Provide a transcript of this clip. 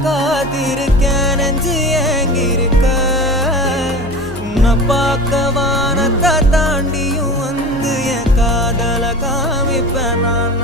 காத்திருக்கேன் நெஞ்சு ஏங்கிருக்க உன்னை பார்க்க வானத்தை தாண்டியும் வந்து என் காதல காமிப்பேன் நான்